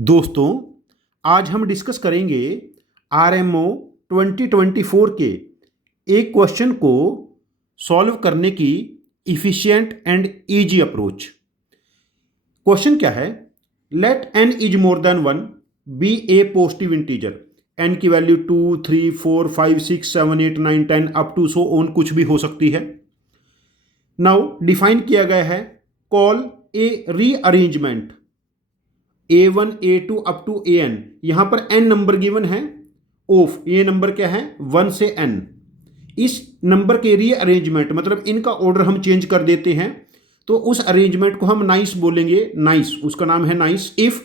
दोस्तों, आज हम डिस्कस करेंगे आरएमओ 2024 के एक क्वेश्चन को सॉल्व करने की efficient and easy approach. Question क्या है? Let n is more than 1 be a positive integer. n की value 2, 3, 4, 5, 6, 7, 8, 9, 10 up to so on कुछ भी हो सकती है। नाउ डिफाइन किया गया है call a rearrangement A1, A2 up to AN। यहां पर n नंबर गिवन है ऑफ, ये नंबर क्या है 1 से n। इस नंबर के रीअरेंजमेंट मतलब इनका ऑर्डर हम चेंज कर देते हैं, तो उस अरेंजमेंट को हम नाइस बोलेंगे। नाइस, उसका नाम है nice. If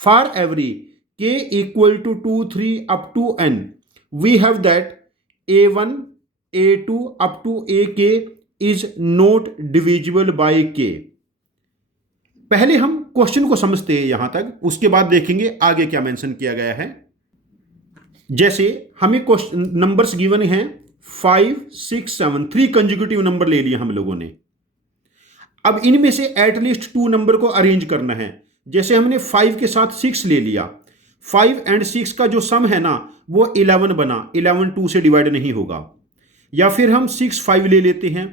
for every k equal to 2, 3 up to n we have that A1, A2 up to AK is not divisible by k। पहले हम क्वेश्चन को समझते हैं यहां तक, उसके बाद देखेंगे आगे क्या मेंशन किया गया है। जैसे हमें क्वेश्चन नंबर्स गिवन हैं 5, 6, 7, 3 कंसेक्यूटिव नंबर ले लिए हम लोगों ने। अब इनमें से एटलीस्ट 2 नंबर को अरेंज करना है। जैसे हमने 5 के साथ 6 ले लिया, 5 एंड 6 का जो सम है ना वो 11 बना, 11 2 से डिवाइड नहीं होगा। या फिर हम 6, 5 ले लेते हैं,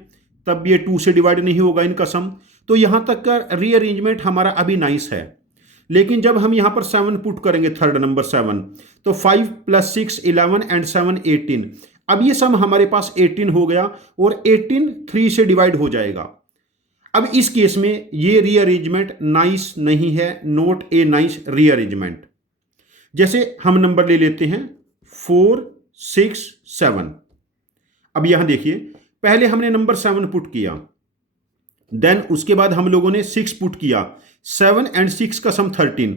तब ये 2 से डिवाइड नहीं होगा इनका सम। तो यहां तक का रीअरेंजमेंट हमारा अभी नाइस है। लेकिन जब हम यहां पर 7 पुट करेंगे, थर्ड नंबर 7, तो 5 + 6 11 एंड 7 18। अब ये सम हमारे पास 18 हो गया और 18 3 से डिवाइड हो जाएगा। अब इस केस में ये रीअरेंजमेंट नाइस नहीं है, नॉट ए नाइस रीअरेंजमेंट। जैसे हम नंबर ले लेते हैं 4, 6, 7। अब यहां देखिए, पहले हमने नंबर 7 पुट किया, देन उसके बाद हम लोगों ने 6 पुट किया। 7 एंड 6 का सम 13,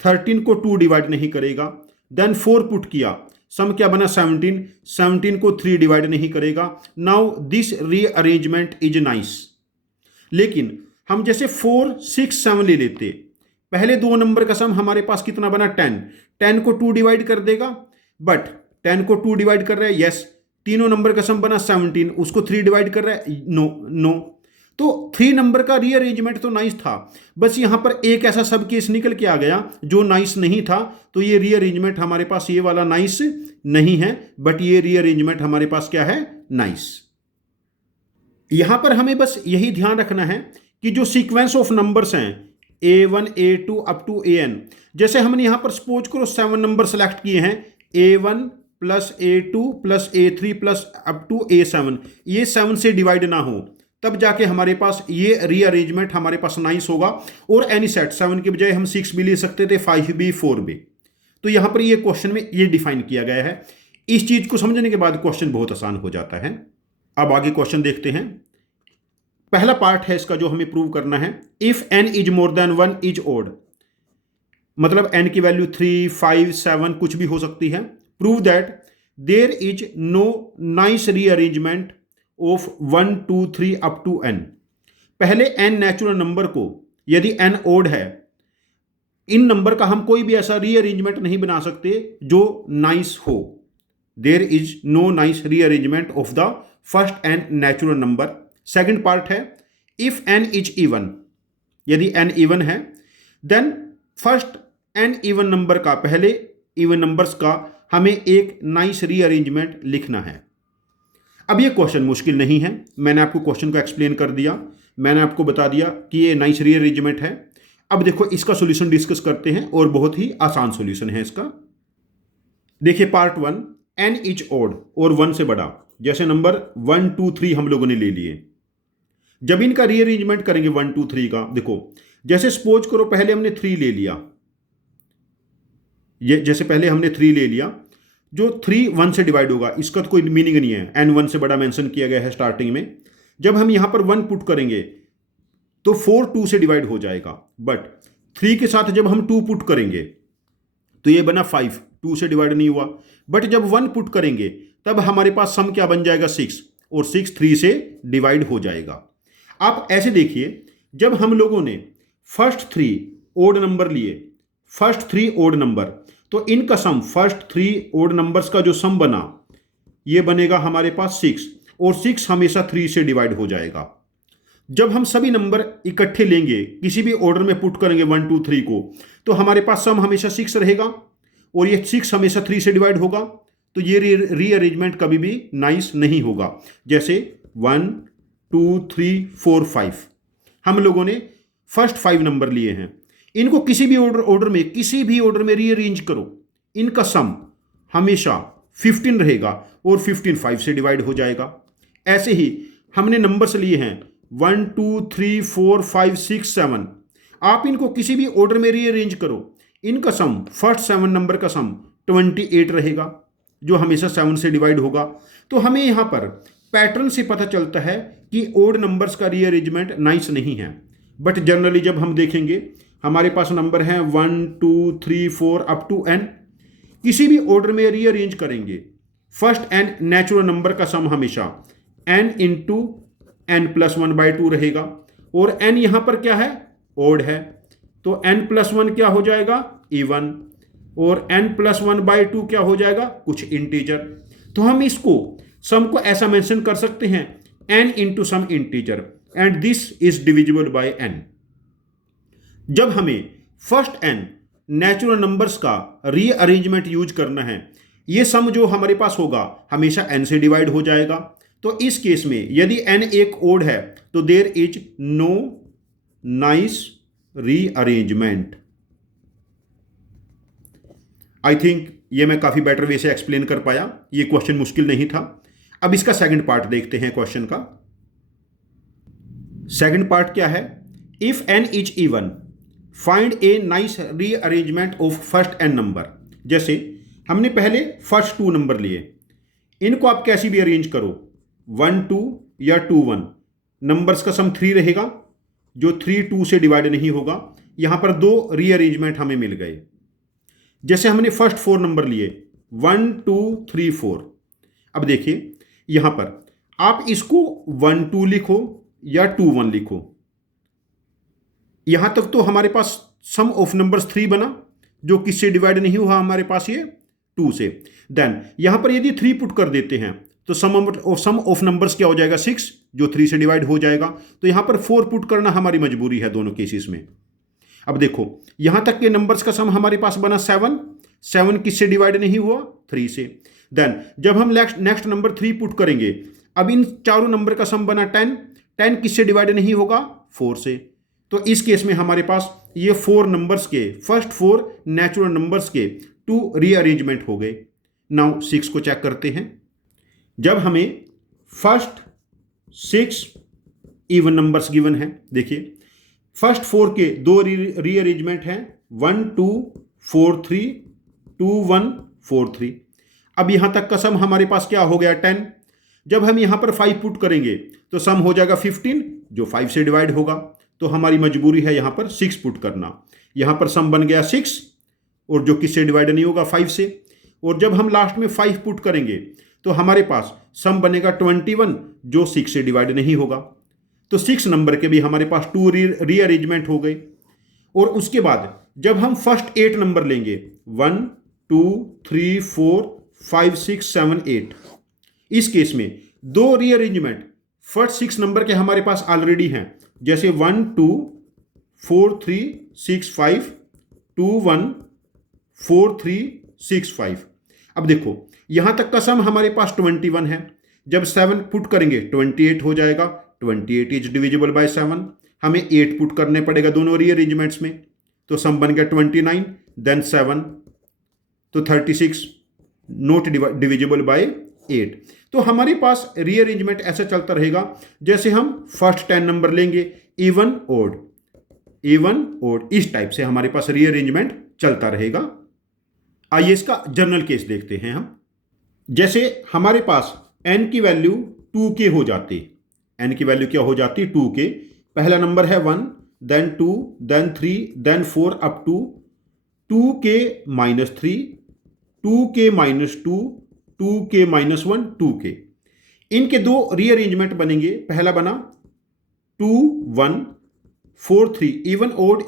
13 को 2 डिवाइड नहीं करेगा। देन 4 पुट किया, सम क्या बना 17, 17 को 3 डिवाइड नहीं करेगा। Now this rearrangement is nice. लेकिन हम जैसे 4, 6, 7 ले लेते, पहले 2 नंबर का सम हमारे पास कितना बना 10, 10 को 2 डिवाइड कर देगा, बट 10 को 2 डिवाइड कर रहा है, यस। तीनों नंबर का सम बना 17, उसको 3 डिवाइड कर रहा है, नो नो। तो 3 नंबर का रीअरेंजमेंट तो नाइस था, बस यहां पर एक ऐसा सब केस निकल के आ गया जो नाइस नहीं था। तो ये रीअरेंजमेंट हमारे पास ये वाला नाइस नहीं है, बट ये रीअरेंजमेंट हमारे पास क्या है, नाइस। यहां पर हमें बस यही ध्यान रखना है कि जो सीक्वेंस ऑफ नंबर्स हैं A1, A2 up to AN, जैसे हमने यहां पर सपोज करो 7 नंबर सेलेक्ट किए हैं, A1 + A2 + A3 + up to A7, ये 7 से डिवाइड ना हो, तब जाके हमारे पास ये रीअरेंजमेंट हमारे पास नाइस होगा। और एनी सेट 7 के बजाय हम 6 भी ले सकते थे, 5 भी, 4 भी। तो यहां पर ये क्वेश्चन में ये डिफाइन किया गया है। इस चीज को समझने के बाद क्वेश्चन बहुत आसान हो जाता है। अब आगे क्वेश्चन देखते हैं। पहला पार्ट है इसका जो हमें प्रूव करना है, if n is more than 1 is odd. मतलब n की वैल्यू 3, 5, 7 कुछ भी हो सकती है। Prove that there is no nice rearrangement of 1, 2, 3 up to n। पहले n नेचुरल नंबर को, यदि n ओड है, इन नंबर का हम कोई भी ऐसा रीअरेंजमेंट नहीं बना सकते जो नाइस हो। There is no nice rearrangement of the first n natural number. Second part है, इफ n इज इवन। यदि n इवन है, then first n even number का, पहले इवन नंबर्स का हमें एक नाइस रीअरेंजमेंट लिखना है। अब ये क्वेश्चन मुश्किल नहीं है, मैंने आपको क्वेश्चन को एक्सप्लेन कर दिया, मैंने आपको बता दिया कि ये नाइस रीअरेंजमेंट है। अब देखो इसका सॉल्यूशन डिस्कस करते हैं, और बहुत ही आसान सॉल्यूशन है इसका। देखिए पार्ट 1, n इज ऑड और 1 से बड़ा। जैसे नंबर 1, 2, 3 हम लोगों ने ले लिए, जब इनका रीअरेंजमेंट करेंगे 1, 2, 3 का, देखो जैसे सपोज करो पहले हमने 3 ले लिया, ये जैसे पहले हमने 3 ले लिया, जो 3 1 से डिवाइड होगा, इसका तो कोई मीनिंग नहीं है, n 1 से बड़ा मेंशन किया गया है स्टार्टिंग में। जब हम यहां पर 1 पुट करेंगे तो 4 2 से डिवाइड हो जाएगा, बट 3 के साथ जब हम 2 पुट करेंगे तो ये बना 5, 2 से डिवाइड नहीं हुआ। बट जब 1 पुट करेंगे तब हमारे पास सम क्या बन जाएगा 6, और 6 3 से डिवाइड हो जाएगा। आप ऐसे देखिए, जब हम लोगों ने फर्स्ट 3 ओड नंबर लिए, फर्स्ट 3 ओड नंबर, तो इनका सम फर्स्ट 3 ओड नंबर्स का जो सम बना, ये बनेगा हमारे पास 6, और 6 हमेशा 3 से डिवाइड हो जाएगा। जब हम सभी नंबर इकट्ठे लेंगे, किसी भी ऑर्डर में पुट करेंगे 1, 2, 3 को, तो हमारे पास सम हमेशा 6 रहेगा और ये 6 हमेशा 3 से डिवाइड होगा, तो ये रीअरेंजमेंट कभी भी नाइस नहीं होगा। जैसे 1 2 3 4 5 हम लोगों ने फर्स्ट 5 नंबर लिए हैं, इनको किसी भी ऑर्डर में रीअरेंज करो, इनका सम हमेशा 15 रहेगा और 15 5 से डिवाइड हो जाएगा। ऐसे ही हमने नंबर्स लिए हैं 1 2 3 4 5 6 7, आप इनको किसी भी ऑर्डर में रीअरेंज करो, इनका सम फर्स्ट 7 नंबर का सम 28 रहेगा जो हमेशा 7 से डिवाइड होगा। तो हमें यहाँ पर पैटर्न से पता चलता है कि ओड नंबर्स का रीअरेंजमेंट नाइस नहीं है। बट जनरली जब हम देखेंगे हमारे पास नंबर हैं 1 2 3 4 अप टू n, किसी भी ऑर्डर में रीअरेंज करेंगे फर्स्ट n नेचुरल नंबर का सम हमेशा n इंटू n प्लस 1/2 रहेगा और n यहाँ पर क्या है, ओड है, तो n प्लस 1 क्या हो जाएगा, इवन, और n प्लस 1/2 क्या हो जाएगा, कुछ इंटीजर। तो हम इसको सम को ऐसा मेंशन कर सकते हैं n into some integer and this is divisible by n। जब हमें फर्स्ट n नेचुरल नंबर्स का रीअरेंजमेंट यूज करना है, ये सम जो हमारे पास होगा हमेशा n से डिवाइड हो जाएगा। तो इस केस में यदि n एक ओड है तो there is no nice rearrangement. I think ये मैं काफी बेटर वे से एक्सप्लेन कर पाया, ये क्वेश्चन मुश्किल नहीं था। अब इसका सेकंड पार्ट देखते हैं क्वेश्चन का। सेकंड पार्ट क्या है, if n is even find a nice rearrangement of first n number. जैसे हमने पहले फर्स्ट 2 नंबर लिए, इनको आप कैसे भी अरेंज करो, 1 2 या 2 1, नंबर्स का सम 3 रहेगा जो 3 2 से डिवाइड नहीं होगा। यहां पर 2 रीअरेंजमेंट हमें मिल गए। जैसे हमने फर्स्ट 4 नंबर लिए 1 2 3 4, अब देखिए यहां पर आप इसको 1 2 लिखो या 2 1 लिखो, यहां तक तो हमारे पास सम ऑफ नंबर्स 3 बना जो किससे डिवाइड नहीं हुआ हमारे पास, ये 2 से। देन यहां पर यदि 3 पुट कर देते हैं तो सम ऑफ नंबर्स क्या हो जाएगा, 6 जो 3 से डिवाइड हो जाएगा। तो यहां पर 4 पुट करना हमारी मजबूरी है दोनों केसेस में। अब देखो यहां तक के नंबर्स का सम हमारे पास बना 7 किससे डिवाइड नहीं हुआ, 3 से। देन जब हम नेक्स्ट नंबर 3 पुट करेंगे, अब इन चारों नंबर का सम बना 10 किससे डिवाइड नहीं होगा, 4 से। तो इस केस में हमारे पास ये 4 नंबर्स के फर्स्ट 4 नेचुरल नंबर्स के 2 रीअरेंजमेंट हो गए। नाउ 6 को चेक करते हैं। जब हमें फर्स्ट 6 इवन नंबर्स गिवन है, देखिए फर्स्ट 4 के 2 रीअरेंजमेंट हैं 1 2 4 3 2 1 4 3। अब यहां तक का सम हमारे पास क्या हो गया, 10। जब हम यहां पर 5 पुट करेंगे तो सम हो जाएगा 15 जो 5 से डिवाइड होगा। तो हमारी मजबूरी है यहां पर 6 पुट करना। यहां पर सम बन गया 6 और जो किससे डिवाइड नहीं होगा, 5 से। और जब हम लास्ट में 5 पुट करेंगे तो हमारे पास सम बनेगा 21 जो 6 से डिवाइड नहीं होगा। तो 6 नंबर के भी हमारे पास 2 रीअरेंजमेंट हो गए। और उसके बाद जब हम फर्स्ट 8 नंबर लेंगे 1 2 3 4 5 6 7 8, इस केस में 2 रीअरेंजमेंट फर्स्ट 6 नंबर के हमारे पास ऑलरेडी हैं। जैसे 1 2 4 3 6 5 2 1 4 3 6 5। अब देखो यहां तक का सम हमारे पास 21 है। जब 7 पुट करेंगे 28 हो जाएगा। 28 इज डिविजिबल बाय 7। हमें 8 पुट करने पड़ेगा दोनों रीअरेंजमेंट्स में, तो सम बन गया 29 देन 7 तो 36 नॉट डिविजिबल बाय 8। तो हमारे पास रीअरेंजमेंट ऐसा चलता रहेगा जैसे हम फर्स्ट 10 नंबर लेंगे इवन ओड, इस टाइप से हमारे पास रीअरेंजमेंट चलता रहेगा। आइए इसका जनरल केस देखते हैं हम। जैसे हमारे पास n की वैल्यू 2k हो जाती, n की वैल्यू क्या हो जाती, 2k। पहला नंबर है 1 then 2 then 3 then 4 up to 2k minus 3 2k minus 2 2k minus 1 2k। इनके 2 रीअरेंजमेंट बनेंगे। पहला बना 2 1 4 3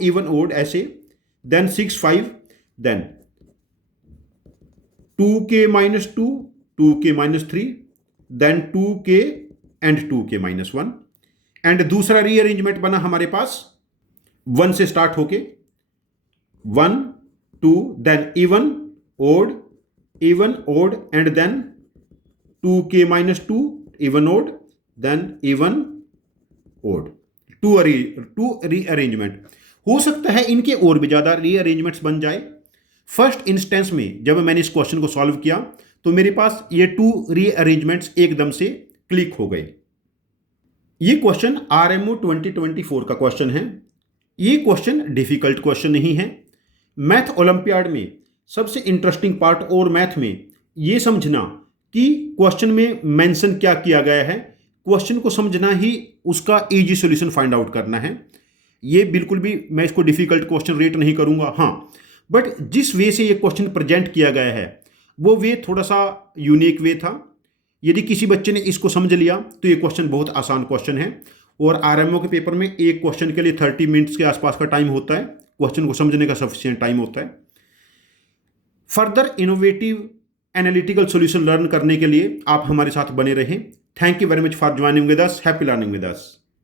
इवन ओड ऐसे, then 6 5 then 2k minus 2 2k minus 3 then 2k and 2k minus 1। And दूसरा रीअरेंजमेंट बना हमारे पास 1 से स्टार्ट होके 1 2 then even odd and then 2k minus 2 even odd then even odd, two rearrangement. हो सकता है इनके और भी ज़्यादा रीअरेंजमेंट्स बन जाए। फर्स्ट इंस्टेंस में जब मैंने इस क्वेश्चन को सॉल्व किया तो मेरे पास ये 2 रीअरेंजमेंट्स एकदम से क्लिक हो गए। ये क्वेश्चन आरएमओ 2024 का क्वेश्चन है। ये क्वेश्चन डिफिकल्ट क्वेश्चन नहीं है। मैथ ओलंपियाड में सबसे इंटरेस्टिंग पार्ट और मैथ में ये समझना कि क्वेश्चन में मेंशन क्या किया गया है, क्वेश्चन को समझना ही उसका इजी सॉल्यूशन फाइंड आउट करना है। ये बिल्कुल भी मैं इसको डिफिकल्ट क्वेश्चन रेट नहीं करूंगा, हाँ, बट जिस वे से ये क्वेश्चन प्रेजेंट किया गया है वो वे थोड़ा सा यूनिक वे था। यदि किसी बच्चे ने इसको समझ लिया तो ये क्वेश्चन बहुत आसान क्वेश्चन है। और आरएमओ के पेपर में एक क्वेश्चन के लिए 30 मिनट्स के आसपास का टाइम होता है, क्वेश्चन को समझने का सफिशिएंट टाइम होता है। Further innovative analytical solution learn करने के लिए आप हमारे साथ बने रहें। Thank you very much for joining with us. Happy learning with us.